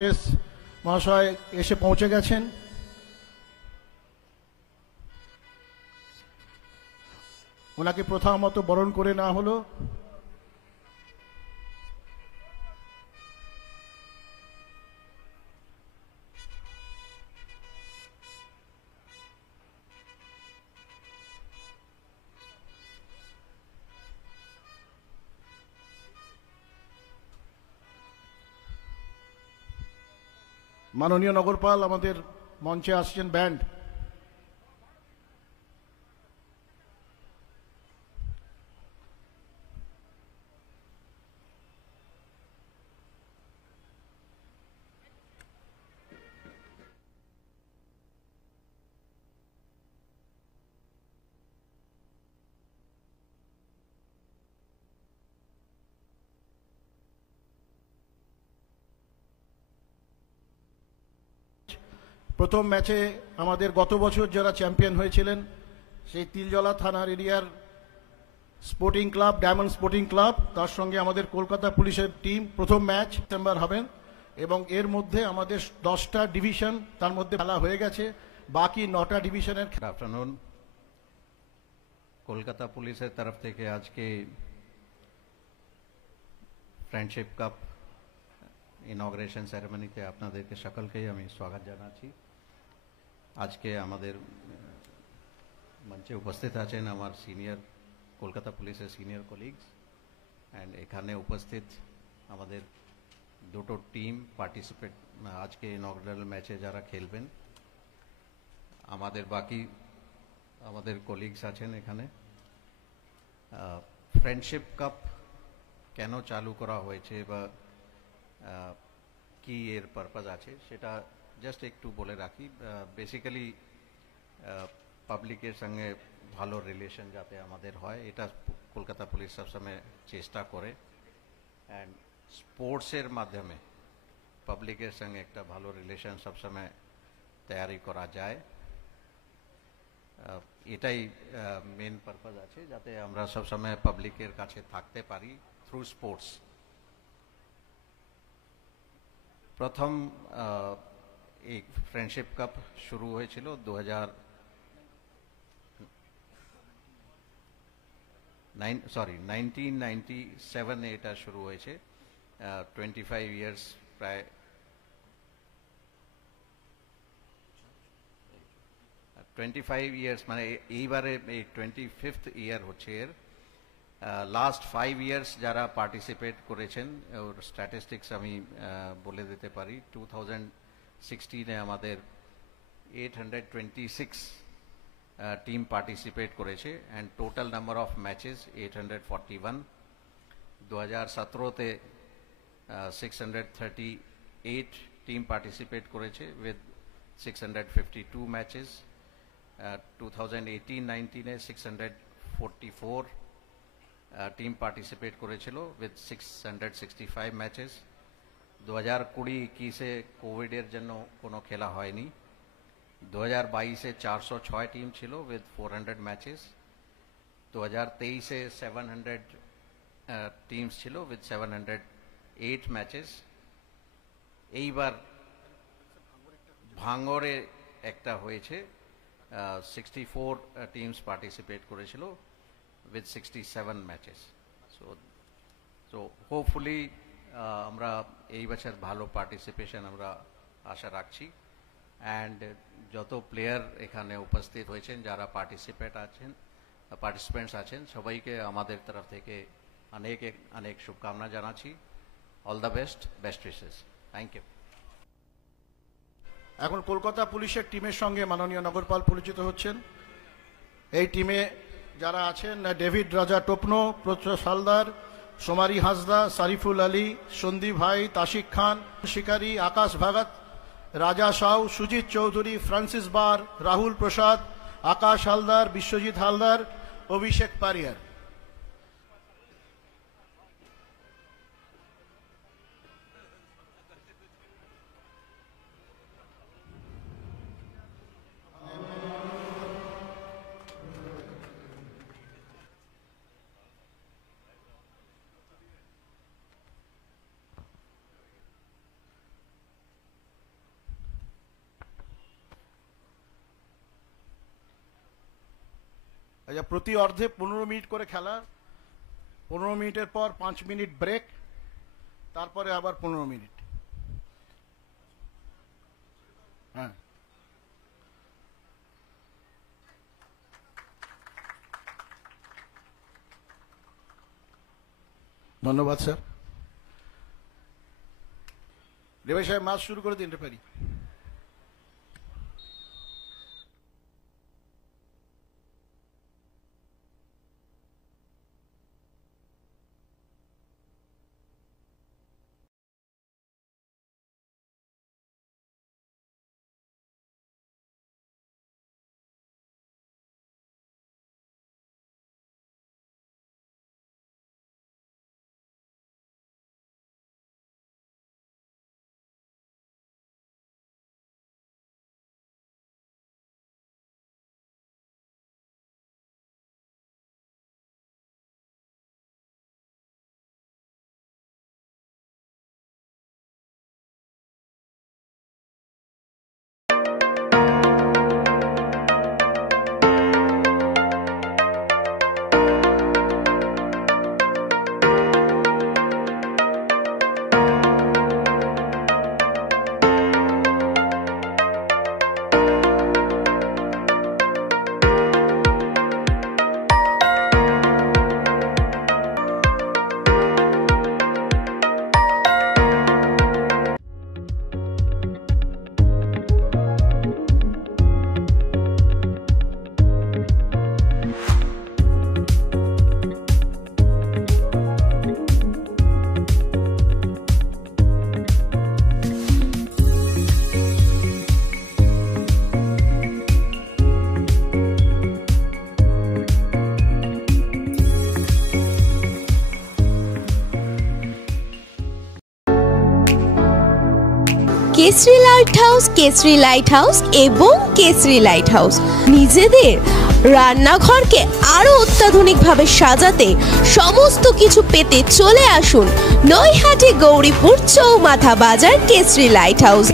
S মহাশয় এসে পৌঁছে গেছেন। ওনাকে প্রথা মতো বরণ করে না হলো। মাননীয় নগরপাল আমাদের মঞ্চে আসছেন ব্যান্ড। প্রথম ম্যাচে আমাদের গত বছর যারা চ্যাম্পিয়ন হয়েছিলেন সেই তিলজলা থানার এরিয়ার sporting club, diamond sporting club, তার সঙ্গে আমাদের কলকাতা পুলিশের টিম প্রথম ম্যাচ সেপ্টেম্বর হবেন এবং এর মধ্যে আমাদের 10টা ডিভিশন তার মধ্যে খেলা হয়ে গেছে, বাকি 9টা ডিভিশনের। Good afternoon. কলকাতা পুলিশের তরফ থেকে আজকে ফ্রেন্ডশিপ কাপ ইনগ্রেশন সেরেমনিতে আপনাদেরকে সকলকেই আমি স্বাগত জানাচ্ছি। আজকে আমাদের মঞ্চে উপস্থিত আছেন আমার সিনিয়র কলকাতা পুলিশের সিনিয়র কলিগস অ্যান্ড এখানে উপস্থিত আমাদের দুটো টিম পার্টিসিপেট আজকে ইনগ্রেশন ম্যাচে যারা খেলবেন। আমাদের কলিগস আছেন এখানে। ফ্রেন্ডশিপ কাপ কেন চালু করা হয়েছে বা কি এর পারপাস আছে সেটা জাস্ট একটু বলে রাখি। বেসিক্যালি পাবলিকের সঙ্গে ভালো রিলেশন যাতে আমাদের হয়, এটা কলকাতা পুলিশ সবসময় চেষ্টা করে, অ্যান্ড স্পোর্টসের মাধ্যমে পাবলিকের সঙ্গে একটা ভালো রিলেশন সবসময় তৈরি করা যায়। এটাই মেন পারপাস আছে, যাতে আমরা সবসময় পাবলিকের কাছে থাকতে পারি থ্রু স্পোর্টস। প্রথম এই ফ্রেন্ডশিপ কাপ শুরু হয়েছিল 1997 এটা শুরু হয়েছে। 25 ইয়ার্স, প্রায় 25 ইয়ার্স, মানে এইবারে এই 25th ইয়ার হচ্ছে এর। লাস্ট 5 ইয়ার্স যারা পার্টিসিপেট করেছেন ওর স্ট্যাটিস্টিক্স আমি বলে দিতে পারি। 2016-এ আমাদের 826 টিম পার্টিসিপেট করেছে and total number of matches 841। 2017-তে 638 team participate করেছে উইথ 652 ম্যাচেস। 2018-19-এ 644 টিম পার্টিসিপেট করেছিল উইথ 665 ম্যাচেস। 2020-21-এ কোভিডের জন্য কোনো খেলা হয়নি। 2022-এ 406 টিম ছিল উইথ 400 ম্যাচেস। 2023-এ 700 টিমস ছিল উইথ 708 ম্যাচেস। এইবার ভাঙড়ে একটা হয়েছে, 64 টিমস পার্টিসিপেট করেছিল with 67 matches. So hopefully আমরা এই বছর ভালো পার্টিসিপেশন আমরা আশা রাখছি, অ্যান্ড যত প্লেয়ার এখানে উপস্থিত হয়েছেন, যারা পার্টিসিপেন্টস আছেন, সবাইকে আমাদের তরফ থেকে অনেক অনেক শুভকামনা জানাচ্ছি। All the best wishes. Thank you. এখন কলকাতা পুলিশের টিমের সঙ্গে মাননীয় নগরপাল পরিচিত হচ্ছেন। এই টিমে যারা আছেন ডেভিড রাজা টোপনো, প্রত্যয় সালদার, সোমারি হাসদা, সারিফুল আলী, সন্দীপ ভাই, তাশিক খান শিকারী, আকাশ ভাগত, রাজা সাউ, সুজিত চৌধুরী, ফ্রান্সিস বার, রাহুল প্রসাদ, আকাশ হালদার, বিশ্বজিৎ হালদার, অভিষেক পারিয়ার। আচ্ছা, প্রতি অর্ধে 15 মিনিট করে খেলা, 15 মিনিটের পর 5 মিনিট ব্রেক, তারপরে আবার 15 মিনিট। হ্যাঁ, ধন্যবাদ স্যার। রেবাই সাহেব ম্যাচ শুরু করে দিন referee. Kesari light house, Kesari light house এবং কেসরি লাইট হাউস নিজেদের রান্নাঘরকে আরো অত্যাধুনিকভাবে সাজাতে সমস্ত কিছু পেতে চলে আসুন নৈহাটি গৌরীপুর চৌমাথা বাজার কেসরি লাইট হাউস।